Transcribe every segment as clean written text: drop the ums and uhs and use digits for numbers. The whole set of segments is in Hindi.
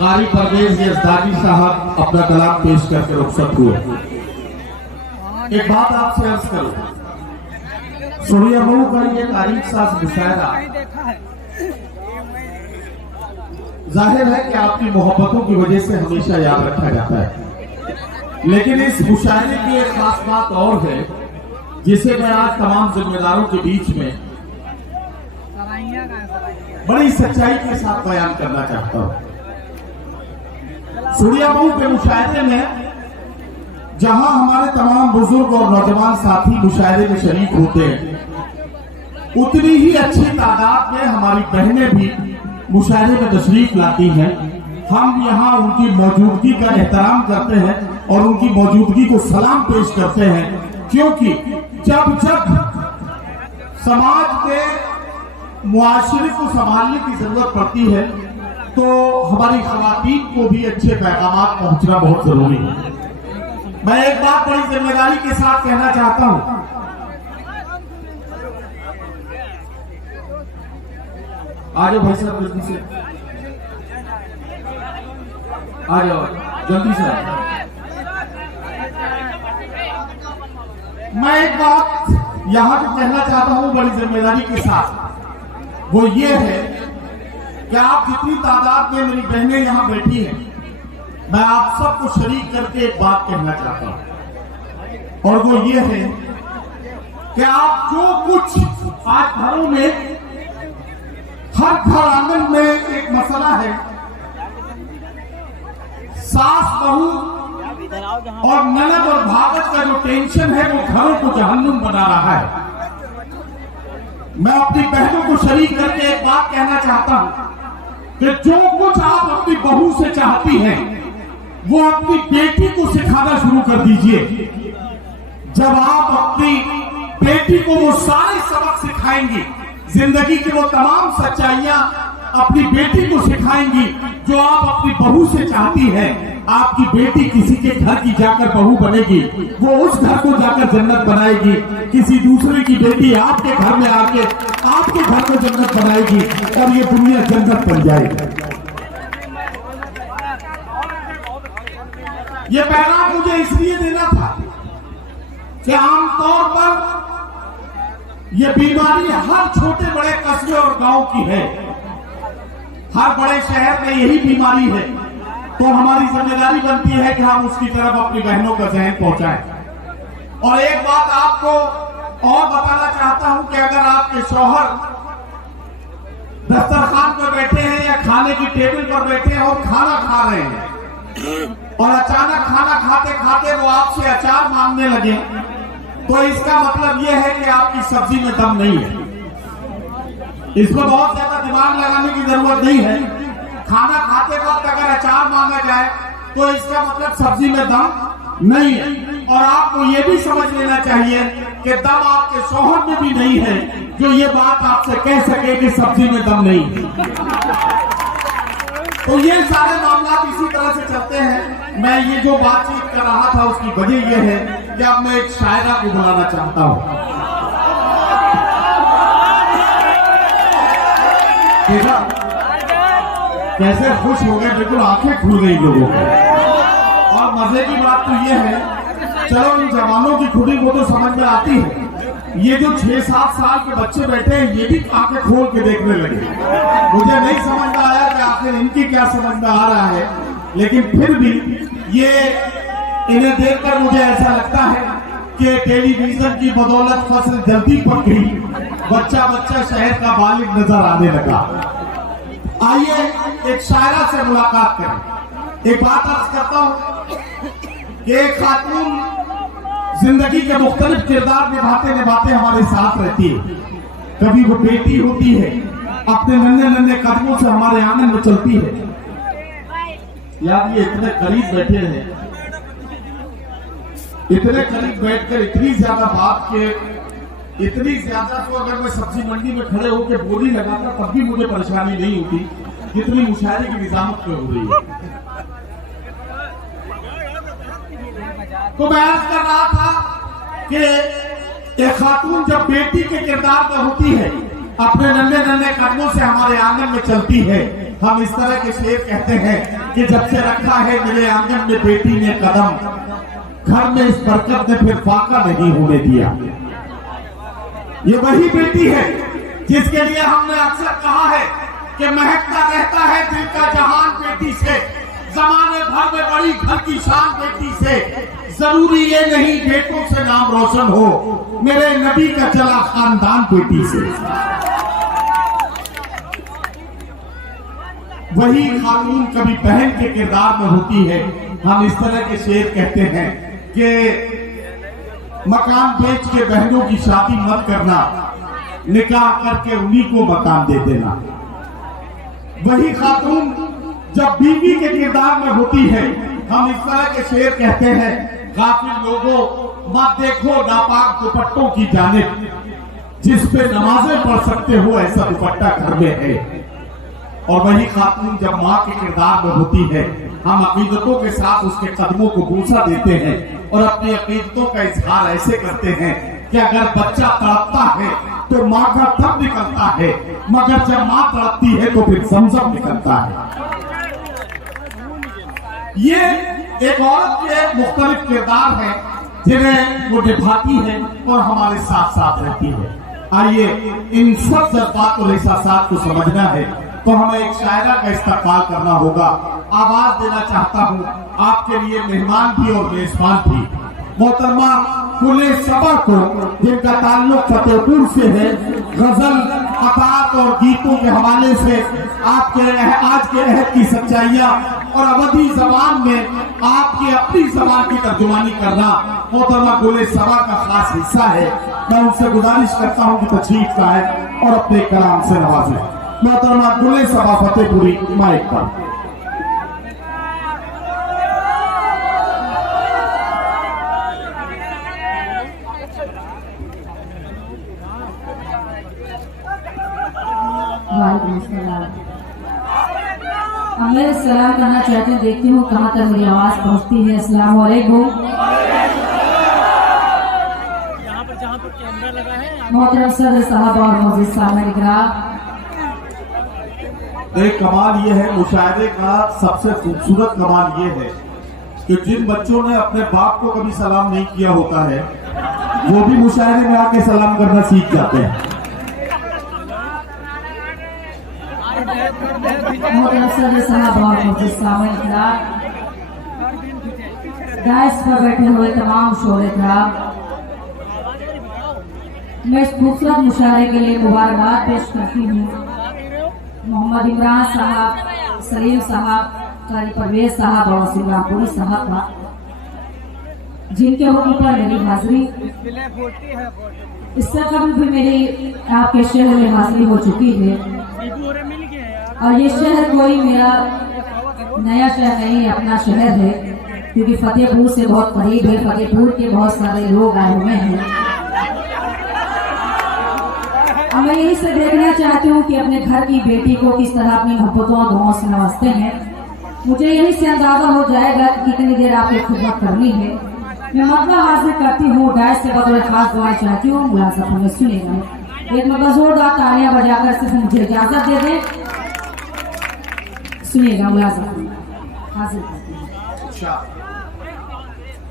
कारी परवेज यज़दानी साहब अपना कलाम पेश करके रुखसत हुए। एक बात आपसे अर्ज करूं, सूर्य बहू का ये तारीख साज मुशायरा जाहिर है कि आपकी मोहब्बतों की वजह से हमेशा याद रखा जाता है, लेकिन इस मुशायरे की एक खास बात और है जिसे मैं आज तमाम जिम्मेदारों के बीच में बड़ी सच्चाई के साथ बयान करना चाहता हूं। सूर्य बहू के मुशायरे में जहां हमारे तमाम बुजुर्ग और नौजवान साथी मुशायरे में शरीक होते हैं, उतनी ही अच्छी तादाद में हमारी बहनें भी मुशायरे में तशरीफ लाती हैं। हम यहाँ उनकी मौजूदगी का एहतराम करते हैं और उनकी मौजूदगी को सलाम पेश करते हैं, क्योंकि जब जब समाज के मुआशरे को संभालने की जरूरत पड़ती है तो हमारी खवातीन को भी अच्छे पैगाम पहुंचना बहुत जरूरी है। मैं एक बात बड़ी जिम्मेदारी के साथ कहना चाहता हूं, आ जाओ भाई साहब जल्दी से, आ जाओ जल्दी से। मैं एक बात यहां जो कहना चाहता हूं बड़ी जिम्मेदारी के साथ, वो ये है कि आप जितनी तादाद में मेरी बहनें यहां बैठी हैं, मैं आप सबको शरीक करके एक बात कहना चाहता हूं, और वो ये है कि आप जो कुछ आज घरों में हर घर आंगन में एक मसला है, सास बहू और ननद और भागत का जो टेंशन है वो घरों को जहन्नुम बना रहा है। मैं अपनी बहनों को शरीक करके एक बात कहना चाहता हूं कि जो कुछ आप अपनी बहू से चाहती हैं वो अपनी बेटी को सिखाना शुरू कर दीजिए। जब आप अपनी बेटी को वो सारे सबक सिखाएंगी, जिंदगी की वो तमाम सच्चाइयां अपनी बेटी को सिखाएंगी जो आप अपनी बहू से चाहती हैं, आपकी बेटी किसी के घर की जाकर बहू बनेगी, वो उस घर को जाकर जन्नत बनाएगी। किसी दूसरे की बेटी आपके घर में आके आपके घर को जन्नत बनाएगी और ये दुनिया जन्नत बन जाएगी। ये पैगाम मुझे इसलिए देना था कि आमतौर पर ये बीमारी हर छोटे बड़े कस्बे और गांव की है, हर बड़े शहर में यही बीमारी है, तो हमारी जिम्मेदारी बनती है कि हम उसकी तरफ अपनी बहनों का जहन पहुंचाएं। और एक बात आपको और बताना चाहता हूं कि अगर आपके शौहर दस्तरखान पर बैठे हैं या खाने की टेबल पर बैठे हैं और खाना खा रहे हैं और अचानक खाना खाते खाते वो आपसे अचार मांगने लगे, तो इसका मतलब यह है कि आपकी सब्जी में दम नहीं है। इसको बहुत ज्यादा दिमाग लगाने की जरूरत नहीं है। खाना खाते वक्त अगर अचार मांगा जाए तो इसका मतलब सब्जी में दम नहीं है। और आपको ये भी समझ लेना चाहिए कि दम आपके शौहर में भी नहीं है जो ये बात आपसे कह सके कि सब्जी में दम नहीं है। तो ये सारे मामला इसी तरह से चलते हैं। मैं ये जो बातचीत कर रहा था उसकी वजह यह है कि अब मैं एक शायरा को बुलाना चाहता हूं। देखा कैसे खुश हो गए, बिल्कुल आंखें खुल गई लोगों की। और मजे की बात तो ये है, चलो इन जवानों की खुदी को तो समझ में आती है, ये जो 6-7 साल के बच्चे बैठे हैं ये भी आंखें खोल के देखने लगे। मुझे नहीं समझ में आया कि आखिर इनकी क्या समझ में आ रहा है, लेकिन फिर भी ये इन्हें देखकर मुझे ऐसा लगता है कि टेलीविजन की बदौलत फसल जल्दी पक गई, बच्चा बच्चा शहर का बालिग नजर आने लगा। आइए एक शायरा से मुलाकात करें। एक बात अर्ज करता हूं कि एक खातून जिंदगी के मुख्तलिफ किरदार निभाते निभाते हमारे साथ रहती है। कभी वो बेटी होती है, अपने नन्हे नन्हे कदमों से हमारे आंगन में चलती है। यार ये इतने करीब बैठे हैं, इतने करीब बैठकर इतनी ज्यादा बात के, इतनी ज्यादा तो अगर मैं सब्जी मंडी में खड़े होकर बोली लगाता तब भी मुझे परेशानी नहीं होती जितनी मुशायरे की निजामत में हो रही है। तो मैं अर्ज कर रहा था कि एक खातून जब बेटी के किरदार में होती है, अपने नन्हे नन्हे कदमों से हमारे आंगन में चलती है। हम इस तरह के शेर कहते हैं कि जब से रखा है मेरे आंगन में बेटी ने कदम, घर में इस बरकत ने फिर फाका नहीं होने दिया। ये वही बेटी है जिसके लिए हमने अक्सर कहा है कि महकता रहता है दिल का जहान बेटी से, जमाने भर में बड़ी घर की शान बेटी से। जरूरी ये नहीं बेटों से नाम रोशन हो, मेरे नबी का चला खानदान बेटी से। वही खातून कभी बहन के किरदार में होती है। हम इस तरह के शेर कहते हैं कि मकान बेच के बहनों की शादी मत करना, निकाह करके उन्हीं को मकान दे देना। वही खातून जब बीवी के किरदार में होती है, हम इस तरह के शेर कहते हैं, गाफिल लोगों मत देखो नापाक दुपट्टों की जानिब, जिस पे नमाजें पढ़ सकते हो ऐसा दुपट्टा घर में है। और वही खातून जब माँ के किरदार में होती है, हम अकीदतों के साथ उसके कदमों को बूसा देते हैं और अपनी अकीदतों का इजहार ऐसे करते हैं कि अगर बच्चा तड़पता है तो माँ का तब निकलता है, मगर जब माँ तड़पती है तो फिर समझम निकलता है। ये एक औरत के मुख्तलिफ किरदार हैं जिन्हें वो निभाती है और हमारे साथ साथ रहती है। आइए इन सब जज्बात और एहसासात को समझना है तो हमें एक शायरा का इस्तेमाल करना होगा। आवाज देना चाहता हूँ आपके लिए मेहमान भी और मेजबान भी, मोहतरमा कुले सबा को, जिनका ताल्लुक फतेहपुर से है। गजल, अतात और गीतों के हवाले से आपके आज के अहद की सच्चाइयाँ और अवधी जबान में आपकी अपनी जबान की तर्जुमानी करना मोहतरमा कुले सबा का खास हिस्सा है। मैं उनसे गुजारिश करता हूँ कि तशरीफ का है और अपने कलाम से नवाजें। मोहतरमा कुले सबा फतेहपुरी माइक पर। मैं सलाम करना चाहती हूँ, देखती हूँ कहाँ तक मेरी आवाज पहुँचती है। अस्सलाम वालेकुम। मोहतरम सदर साहब और मौजूद सामने एक कमाल ये है, मुशायरे का सबसे खूबसूरत कमाल ये है कि जिन बच्चों ने अपने बाप को कभी सलाम नहीं किया होता है वो भी मुशायरे में आके सलाम करना सीख जाते हैं। गैस पर बैठे हुए तमाम शोरे खराब, मैं इस खूबसूरत मुशायरे के लिए मुबारकबाद पेश करती हूँ मोहम्मद इमरान साहब, सलीम साहब, कारी परवेज साहब और सिंगापुरी साहब का, जिनके हुक्म पर मेरी हाजिरी इससे कभी भी मेरी आपके शहर में हाजिरी हो चुकी है। और ये शहर कोई मेरा नया शहर नहीं, अपना शहर है, क्योंकि फतेहपुर से बहुत करीब है। फतेहपुर के बहुत सारे लोग आए हुए हैं। अब मैं यही से देखना चाहती हूँ कि अपने घर की बेटी को किस तरह अपनी मोहब्बतों और दुआओं से नवाजते हैं। मुझे यही से अंदाजा हो जाएगा कि कितनी देर आपकी खिदमत करनी है। मैं मतलब हाजिर करती हूँ, डायस से बतौर खास दुआ चाहती हूँ, मुलाज़ा हमें सुनेगा। एक मतलब जोरदार तालियां बजाकर सिर्फ मुझे इजाजत दे दे, सुनिएगा। मुलाज़ा हाजिर करती हूँ। अच्छा,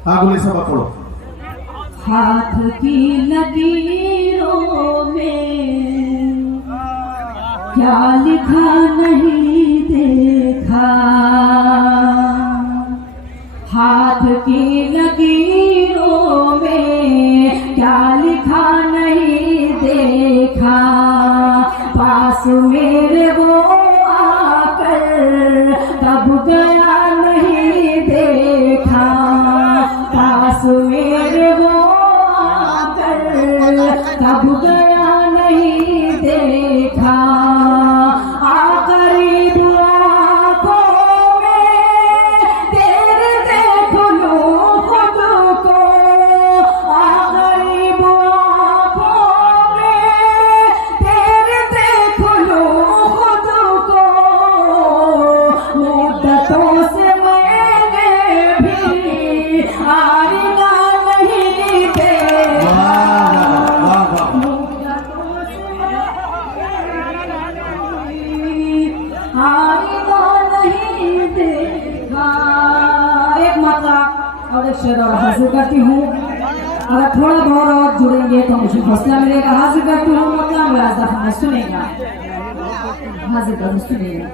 हाँ बोले सब पढ़ो। हाथ की लकीरों में क्या लिखा नहीं देखा, हाथ की लकीरों में क्या लिखा नहीं देखा, पास मेरे वो आकर कब गया नहीं देखा, पास मेरे वो कब गया नहीं देखा, आखिरी आँखों में तेरे देख लो खुद को, आखिरी आँखों में तेरे देख लो देगा। एक मतलब और एक शेर और हाजिर करती हूँ। अगर थोड़ा बहुत और जुड़ेंगे तो मुझे हौसला मिलेगा। हाजिर करती हूँ मतलब मेरा दफा सुनेगा, हाजिर कर सुनेगा।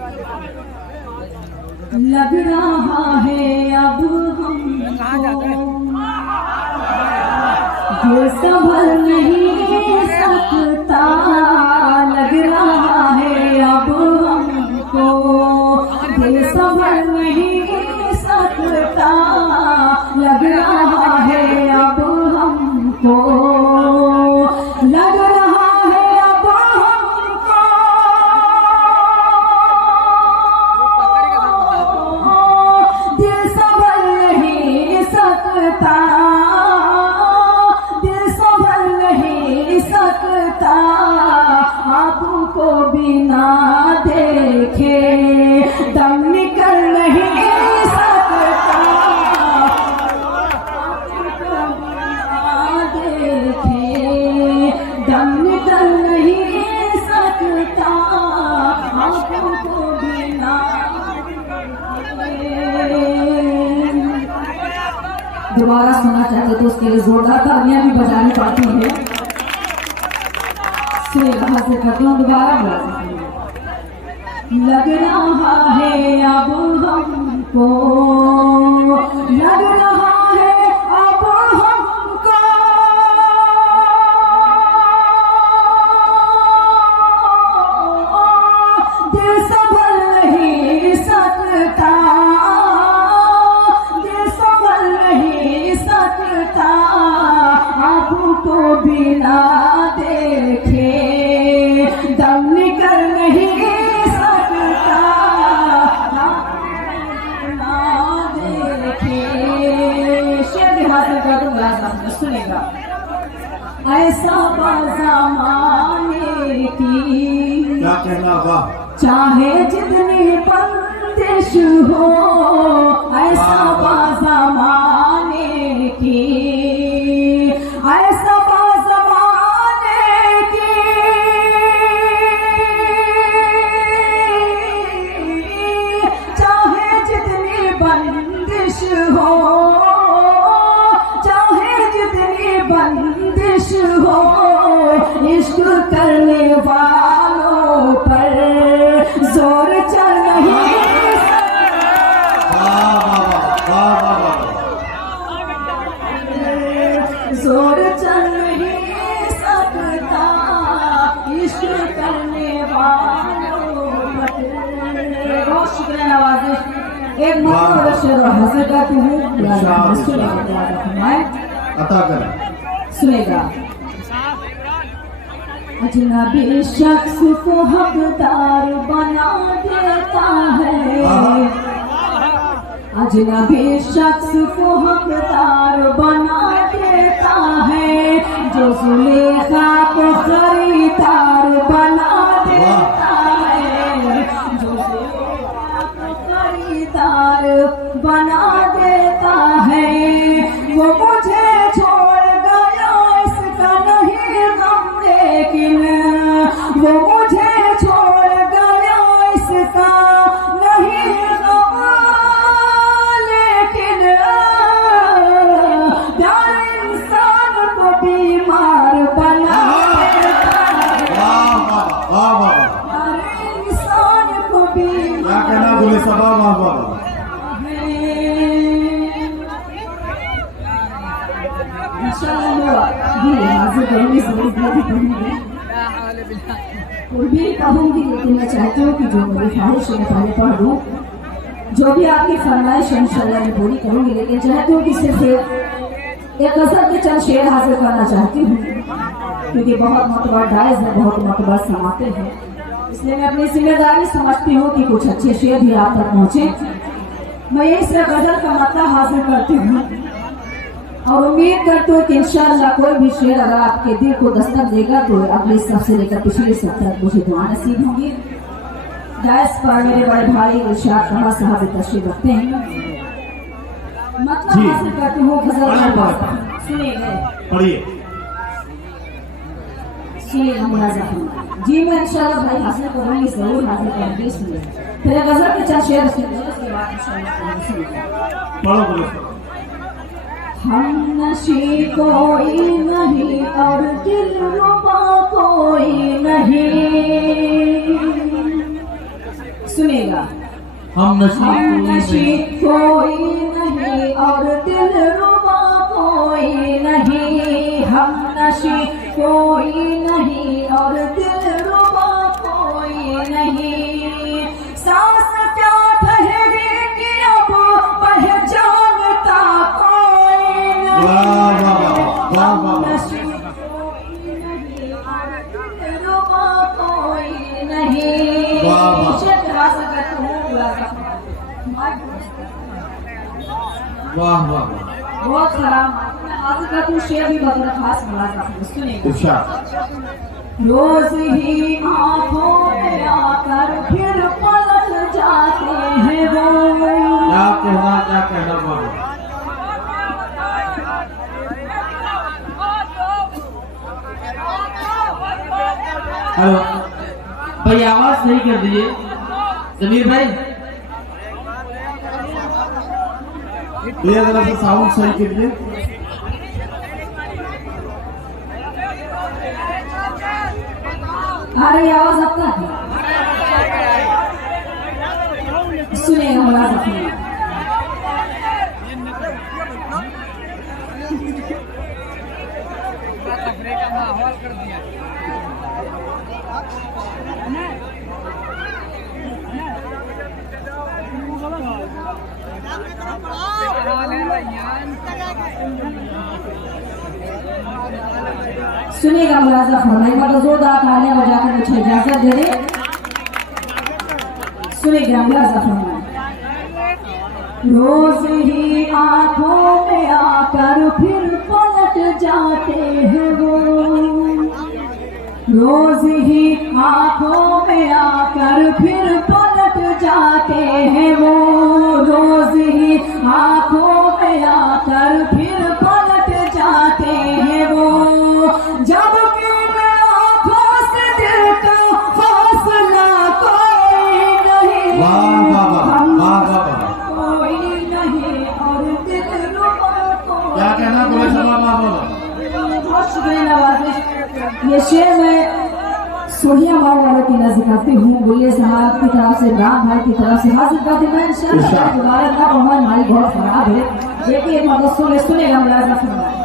लग रहा है अब हमको ये संभल नहीं सकता, लग रहा है अब हमको ये संभल नहीं सकता, लग रहा है अब हमको, लग रहा है अब हमको दिल संभल नहीं सकता, दिल संभल नहीं सकता, आपको बिना देखे दम निकल नहीं सकता, दम निकल नहीं सकता, आपको बिना। दोबारा सुनना चाहते तो उसके लिए जोरदार तालियां भी बजानी पड़ती है। सुनेगा, हाजिर करती हूँ दोबारा बजा। लग रहा है अब हमको, लग रहा है अब हमको दिल संभल नहीं सकता, दिल संभल नहीं सकता, आपको बिना देखे दम निकल नहीं सकता, बिना देखे। शेर हासिल कर दूंगा, सुनेगा। ऐसा ज़माने की क्या कहना, वाह, चाहे जितनी बंदिश हो, ऐसा ज़माने की, ऐसा ज़माने की, चाहे जितनी बंदिश हो, चाहे जितनी बंदिश हो, इश्क करने वालों पर जोर चल नहीं जोर चल नहीं सकता, इश्क करने वालों पर। बहुत शुक्रिया नवाजिश। एक मतलब शेर और हासिल करती हूँ, अता करें, सुनेगा। अजनबी शख्स को हकदार बना देता है, अजनबी शख्स को हकदार बना देता है, जो जुलेखा को खरीदार बना देता है, जो जुलेखा को खरीदार बना देता है, वो मुझे छोड़ गया इसका नहीं गम, लेकिन वो मुझे छोड़ गया इसका नहीं गम, लेकिन प्यार इंसान को बीमार बना देता है, प्यार इंसान को बीमार। क्या कहना बोले सबा, वाह वाह। कोई भी कहूंगी, लेकिन मैं चाहती हूँ कि जो मेरी ख्वाहिश है पहले पढ़ लूँ, जो भी आपकी फरमाइश है इंशाल्लाह मैं पूरी करूंगी, लेकिन चाहती हूँ कि सिर्फ एक गजल के चंद शेर हासिल करना चाहती हूँ, क्योंकि बहुत मोतबर डाइज है, बहुत मोतबर समाते हैं, इसलिए मैं अपनी जिम्मेदारी समझती हूँ कि कुछ अच्छे शेर भी आप तक पहुँचे। मैं यही सिर्फ गजल का मतलब हासिल करती हूँ और उम्मीद करती हूँ कि इंशाअल्लाह कोई भी शेर अगर आपके दिल को दस्तक देगा तो अगले सब से लेकर पिछले सब तक मुझे दुआ नसीब होंगी। गैस पर मेरे बड़े भाई इरशाद कमा साहब तशरीफ रखते हैं, मतलब हासिल करती हूँ गजल का। सुनिए, पढ़िए। सुनिएगा मुलाजा जी, मैं इंशाल्लाह भाई हासिल करूंगी, जरूर हासिल करूंगी। सुनिए फिर गजल के चार शेर उसके बाद इंशाल्लाह सुनिएगा। पढ़ो बोलो। हम नशी कोई नहीं और दिलरुबा कोई नहीं, सुनिएगा। हम नशी कोई नहीं और दिलरुबा कोई नहीं, हम नशी कोई नहीं और दिलरुबा कोई नहीं, सांस क्या ठहरेगी अब पहचानता कोई नहीं, हम नशी कोई नहीं और दिलरुबा कोई नहीं। वाह वाह बहुत खराब हाजिर का तू शेर भी बदल खास मुलाजा सुनिएगा। रोज ही आंखों में आकर फिर पलट जाते हैं वो, क्या कहना बाबा। हेलो भाई, आवाज सही कर दीजिए जमीर भाई। ये जरा सा साउंड सही कीजिए। आ रही आवाज आपका? सुनिएगा मुलाजा सुनिए। सुनिएगा मुलाजा फरमाइएगा तो जोरदार तालियां बजाकर मुझे इजाजत दे दे। सुनिएगा मुलाजा फरमाइए। रोज ही आंखों में आकर फिर पलट जाते हैं वो, रोज ही आंखों में आकर फिर पलट जाते हैं वो, रोज ही आंखों में आकर फिर पलट जाते हैं वो, जबकि आंखों से दिल का फासला कोई नहीं, कोई नहीं और दिलरुबा कोई। क्या कहना बोले सलाम बहुत शुक्रिया नवाजिश। ये शेर मैं सोहिया मार वालों की नजर करती हूँ, बुल्ले साहब की तरफ से, राम भाई की तरफ से हाजिर करती मैं इंशाअल्लाह। दोबारा ना हमारी बहुत खराब है, देखिए मदरसों सुनेगा मुलाजा फरमाइए।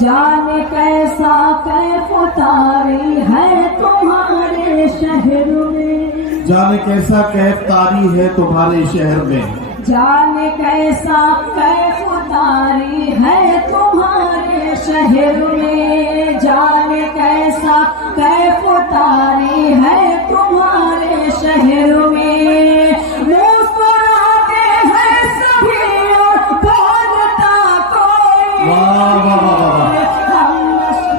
जाने कैसा कैफ तारी है तुम्हारे शहर में, जाने कैसा कैफ तारी है तुम्हारे शहर में, जाने कैसा कैफ तारी है तुम्हारे शहर में, जाने कैसा कैफ तारी है तुम्हारे शहर में, मुस्कुराते हैं सभी और बोलता कोई, वाह वाह वाह वाह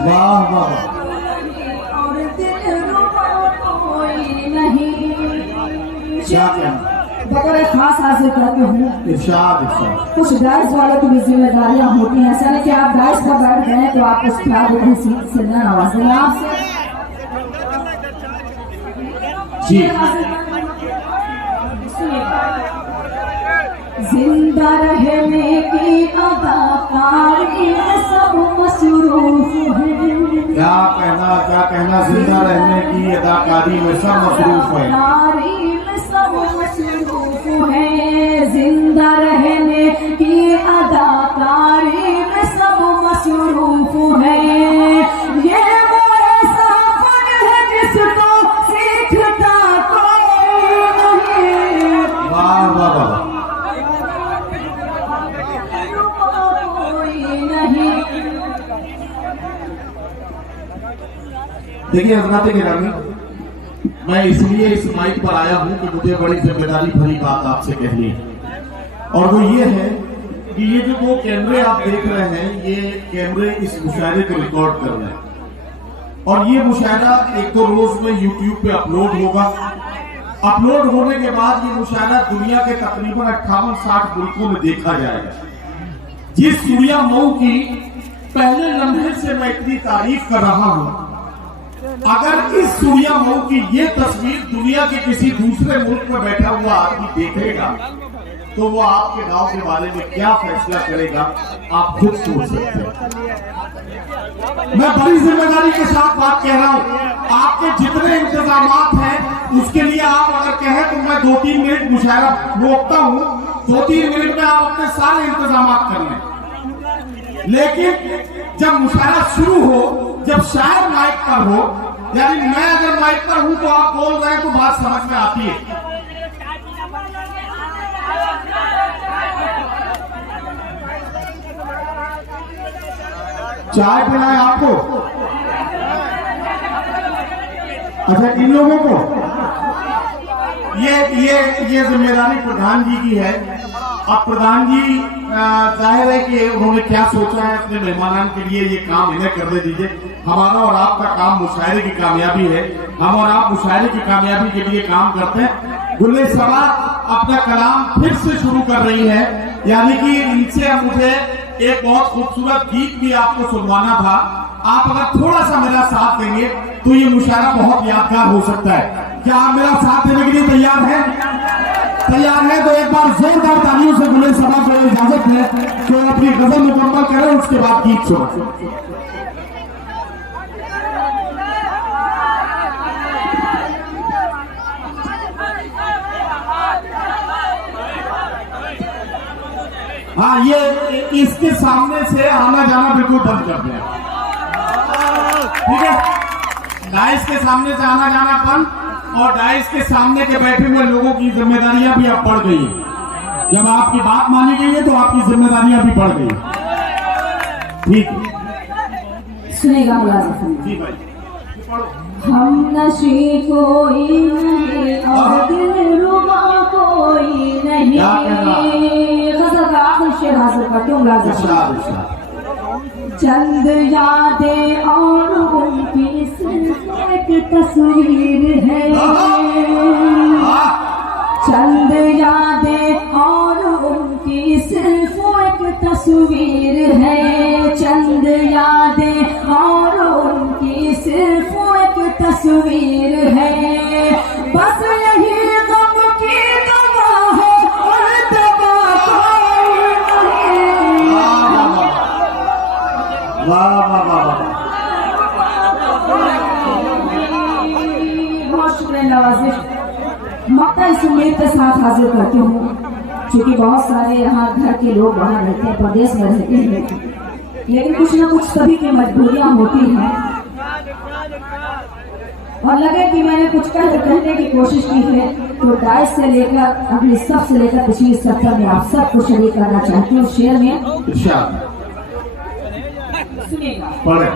वाह वाह। और दिलरुबा कोई नहीं। क्या कहना, बगैर खास हासिल करते हूँ। इरशाद इरशाद। कुछ डाइस वालों की भी जिम्मेदारियां होती हैं, ऐसा नहीं कि आप डाइस पर बैठ गए तो आप कुछ ख्याल रखें, सीट से न नवाजें आपसे जी। जिंदा रहने की अदाकारी में सब मसरूफ है, क्या कहना, जिंदा रहने की अदाकारी में सब मसरूफ है, सब मसरूफ है, जिंदा रहने की अदाकारी में सब मसरूफ है, ये वो ऐसा फन है जिसको सीखता कोई नहीं। वाह वाह वाह। कोई नहीं। देखिए हजरात गिरामी, मैं इसलिए इस माइक पर आया हूं कि मुझे बड़ी जिम्मेदारी भरी बात आपसे कहनी है, और वो ये है कि ये जो दो कैमरे आप देख रहे हैं, ये कैमरे इस मुशायरे को रिकॉर्ड कर रहे हैं, और ये मुशायरा एक तो रोज में यूट्यूब पे अपलोड होगा। अपलोड होने के बाद ये मुशायरा दुनिया के तकरीबन 58-60 मुल्कों में देखा जाएगा। जिस सूर्या मऊ की पहले लम्हे से मैं इतनी तारीफ कर रहा हूं अगर इस सूर्या मऊ की ये तस्वीर दुनिया के किसी दूसरे मुल्क में बैठा हुआ आदमी देखेगा तो वो आपके गांव के बारे में क्या फैसला करेगा आप खुद सोच सकते हैं। मैं बड़ी जिम्मेदारी के साथ बात कह रहा हूं, आपके जितने इंतजामात हैं उसके लिए आप अगर कहें तो मैं 2-3 मिनट मुशायरा रोकता हूं, 2-3 मिनट में आप अपने सारे इंतजामात कर लें। लेकिन जब मुशायरा शुरू हो, जब शायर माइक पर हो, यानी मैं अगर माइक पर हूं तो आप बोल रहे हैं तो बात समझ में आती है। चाय पिलाए आपको? अच्छा, इन लोगों को ये जिम्मेदारी प्रधान जी की है। अब प्रधान जी जाहिर है कि उन्होंने क्या सोचा है अपने मेहमानान के लिए, ये काम इन्हें करने दीजिए। हमारा और आपका काम मुशायरे की कामयाबी है, हम और आप मुशायरे की कामयाबी के लिए काम करते हैं। गुले सभा अपना कलाम फिर से शुरू कर रही है, यानी कि इनसे मुझे एक बहुत खूबसूरत गीत भी आपको सुनवाना था। आप अगर थोड़ा सा मेरा साथ देंगे तो ये मुशायरा बहुत यादगार हो सकता है। क्या आप मेरा साथ देने के लिए तैयार हैं? तैयार है तो एक बार जोरदार तालियों से गुले सभा को इजाजत है तो अपनी गजल मुकम्मल करें, उसके बाद गीत सुने। हाँ, ये इसके सामने से आना जाना बिल्कुल बंद कर दें, ठीक है? डाइस के सामने से आना जाना बंद, और डाइस के सामने के बैठे हुए लोगों की जिम्मेदारियां भी अब बढ़ गई हैं। जब आपकी बात मानी गई है तो आपकी जिम्मेदारियां भी बढ़ गई। ठीक है, सुनेगा मुलाजिम जी भाई, हम नशी कोई नहीं और दिलरुबा कोई नहीं। गजल का आखिरी शेर हासिल करती हूँ मुलाजिम। चंद यादें और उनकी सिर्फ एक तस्वीर है, चंद यादें और उनकी सिर्फ एक तस्वीर है, चंद यादें और उनकी सिर्फ एक तस्वीर है। बस यही गम की दवा है और दवा कोई नहीं। वाह वाह वाह, बहुत शुक्रिया नवाजिश। मक्का इस उम्मीद के साथ हाजिर करती हूँ, क्योंकि बहुत सारे यहाँ घर के लोग बाहर रहते हैं, प्रदेश में रहते हैं, लेकिन कुछ ना कुछ सभी की मजबूरियाँ होती हैं, और लगे कि मैंने कुछ कहने की कोशिश की है तो डाइस से लेकर अगली सब से लेकर पिछली सप्ताह में आप सबको शरीक करना चाहती हूँ। शेर में पढ़े।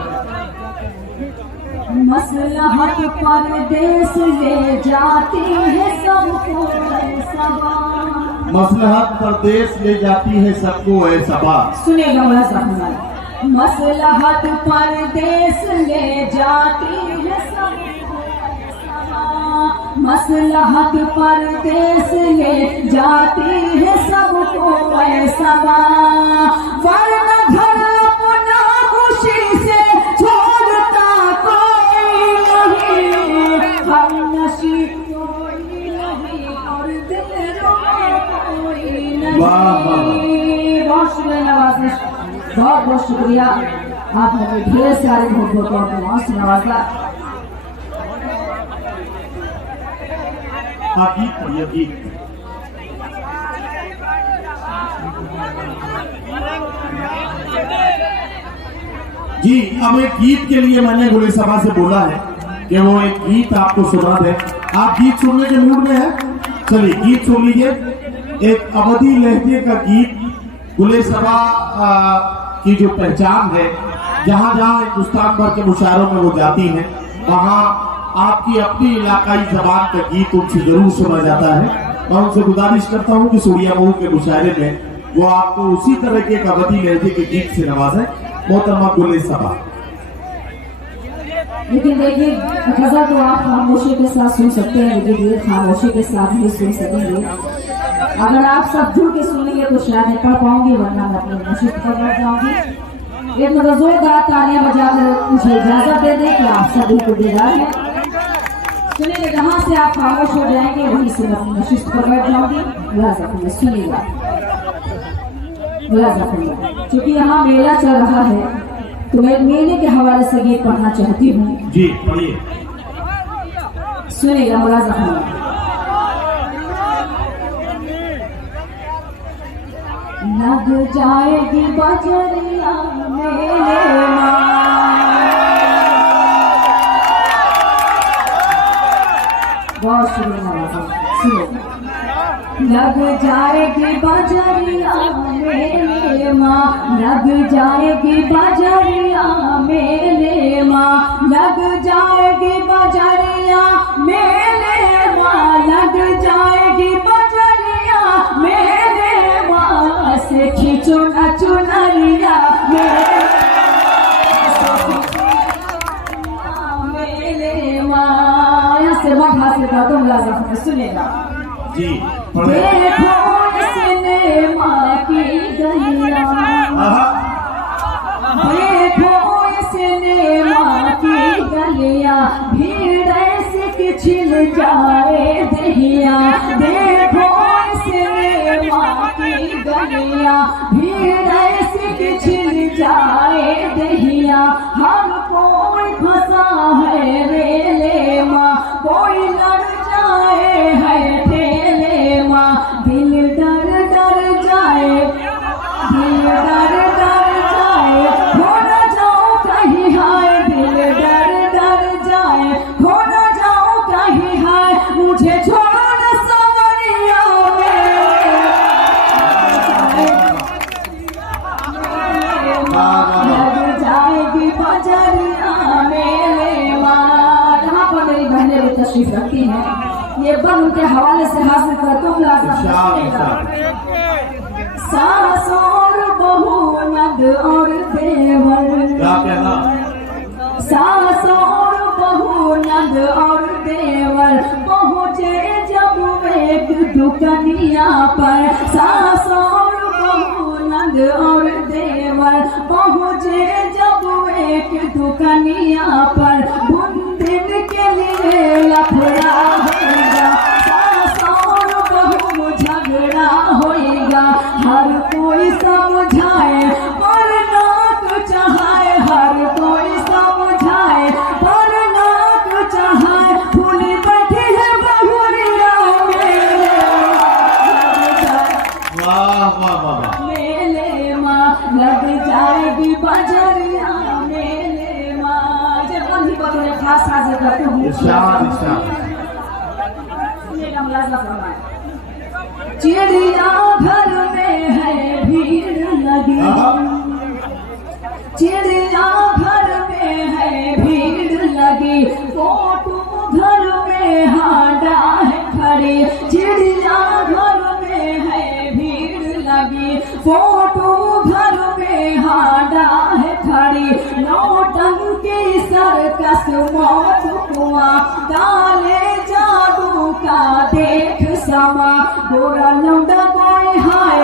मसलहत परदेस ले जाती है सबको ऐसा बात। मसलहत परदेस ले जाती है सबको ऐसा बात। सुनेगा बड़ा साहब, मसलहत परदेस ले जाती है सबको ऐसा बात। मसलहत परदेस ले जाती है सबको ऐसा बात। वरना घर अपना खुशी से छोड़ता कोई नहीं, हम नशी कोई नहीं और दिलरुबा कोई नहीं। बहुत शुक्रिया नवाजिश, बहुत बहुत शुक्रिया। आपने ढेर सारे मोहब्बतों को वहां से नवाजा। गीत पढ़िए, गीत। जी, अब एक गीत के लिए मैंने गुले सभा से बोला है कि वो एक गीत आपको सुना दे। आप गीत सुनने के मूड में हैं? चलिए गीत सुन लीजिए। एक अवधी लहजे का गीत, गुले सभा की जो पहचान है, जहाँ जहाँ हिंदुस्तान भर के मुशायरों में वो जाती हैं, वहाँ आपकी अपनी इलाकाई जबान का गीत उनसे जरूर सुना जाता है। मैं उनसे गुजारिश करता हूँ कि सूर्या मऊ के मुशायरे में वो आपको उसी तरह के एक अवधी लहजे के गीत से नवाजे। मोहतरमा गुले सभा। लेकिन देखिए, गजल तो आप खामोशी के साथ सुन सकते हैं, लेकिन ये खामोशी के साथ नहीं सुन सकेंगे। अगर आप सब जुड़ के सुनेंगे तो शायद मैं पढ़ पाऊंगी, वरना मैं अपनी नशीब पर बैठ जाऊंगी। एक मतलब जोरदार तालियां बजाकर मुझे इजाजत दे दें कि आप सभी को दीदार है। सुनिए, जहाँ से आप खामोश हो जाएंगे वहीं से मैं अपनी नशिस्त पर बैठ जाऊंगी। मुलाज़ा सुनिएगा, मुलाज़ा क्योंकि यहाँ मेला चल रहा है तो मैं मेले के हवाले से गीत पढ़ना चाहती हूँ। जी पढ़िए। सुनिएगा, मुलाज़ा लग जाएगी बजरिया मेले बहुत शुक्रिया। लग जाएगी बजरिया मेले माँ, लग जाएगी बजरिया मेले माँ, लग जाएगी बजरिया मेले माँ, लग जाएगी बजरिया मेले माँ, से खींचो न चुनरिया मेले माँ। यहाँ से मत हासिल कर दो, मुलाज़ा सुनेगा। जी देखो सिनेमा की गलियां, देखो सिनेमा की गलियां, भीड़ ऐसी कि छिल जाए दहिया। देखो सिनेमा की गलियां, भीड़ ऐसी कि छिल जाए दहिया। हर कोई फंसा है रेले माँ, कोई लड़ जाए है ठेले माँ। दिल डर डर जाए, दिल डर डर जाए, खो न जाओ कहीं हाय। दिल डर डर जाए, खो न जाओ कहीं हाय। मुझे छोड़ो न सवरिया लग जाएगी बजरिया मेले माँ। यहाँ पर मेरी बहनें भी तशरीफ रखती हैं, ये बम के हवाले से हासिल करता हूँ। सास और बहू नद और देवर, क्या कहना? सास और बहू नद और देवर पहुँचे जब एक दुकनिया पर। सास और बहू नद और देवर पहुँचे जब एक दुकनिया पर। दिन के लिए लफड़ा होगा, सास और बहू झगड़ा होगा। हर कोई समझाए पर नाक चाहे, हर कोई समझाए पर नाक चाहे। फूली बैठी है बहुरिया वाह वाह वाह। मेले माँ, लग जाएगी बजरिया मेले माँ। जब बंदी को थोड़े खास हाजिर करते हूँ। इरशाद इरशाद। चिड़िया घर में है भीड़ लगी, चिड़िया घर में है भीड़ लगी। फोटो घर में हाडा है खड़ी, चिड़िया घर में है भीड़ लगी। फोटो घर में हाडा है खड़ी। नौटंकी सर्कस मौत कुआ, काले जादू का देख समा। गोरा लौंडा कोई हाय,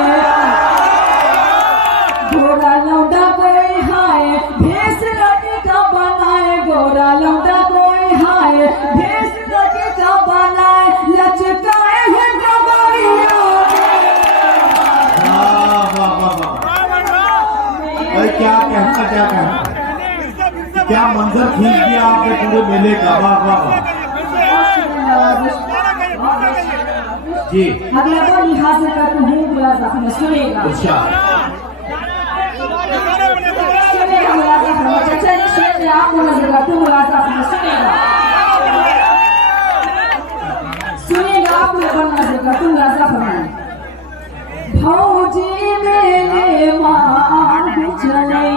गोरा लौंडा कोई हाय, भेस लड़की का बनाए। गोरा लौंडा कोई हाय, भेस लड़की का बनाए। लचकाए है गवारिया क्या कहना, क्या कहना, क्या मंजर खींच दिया आपने पूरे मेले का। वाह वाह जी। अगला तो हासिल करती हूँ, मुलाज़ा सुनेगा। अच्छा सुनेगा मुलाज़ा, चचा जी शेर में आपको नजर करती हूँ। मुलाज़ा सुनेगा, सुनेगा आपको नजर करती हूँ। मुलाज़ा फरमाएं। भौजी मेरे माँ चले,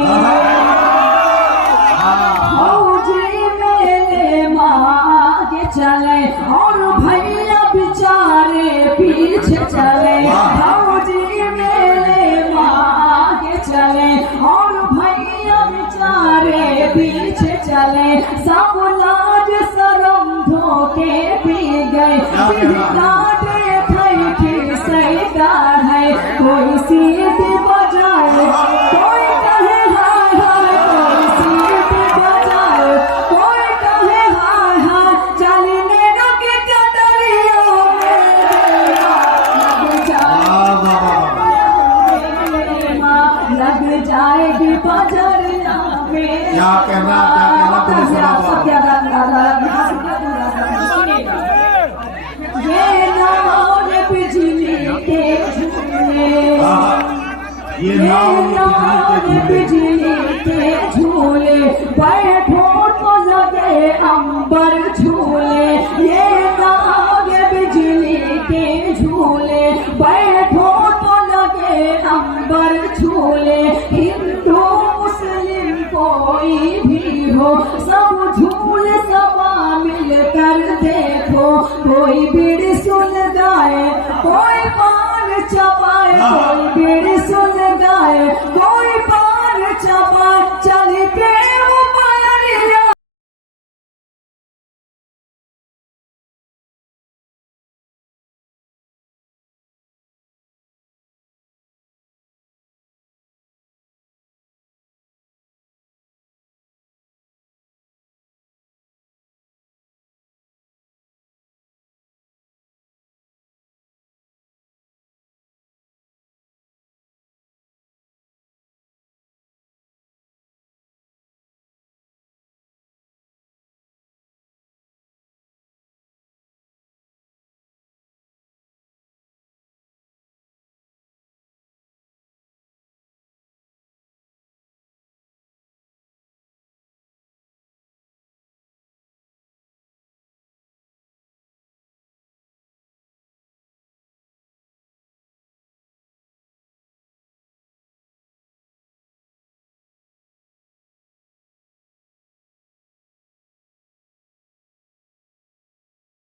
भौजी मेरे माँ के चले और भैया बेचारे पीछे चले। भौजी मेरे माँ के चले और भैया बेचारे पीछे चले। सब लाज शरम धोके पी गए, काटे थैठी सैदा है। कोई सीटी बजाए, कोई कहे हाय ये नाग बिजली के झूले, बैठो तो लगे अंबर झूले। ये नाग बिजली के झूले, बैठो तो लगे अंबर झूले। हिंदू मुस्लिम कोई भी हो, सब झूल सवा मिलकर देखो। कोई बीड़ी सुलगाए, कोई पान चबाए, कोई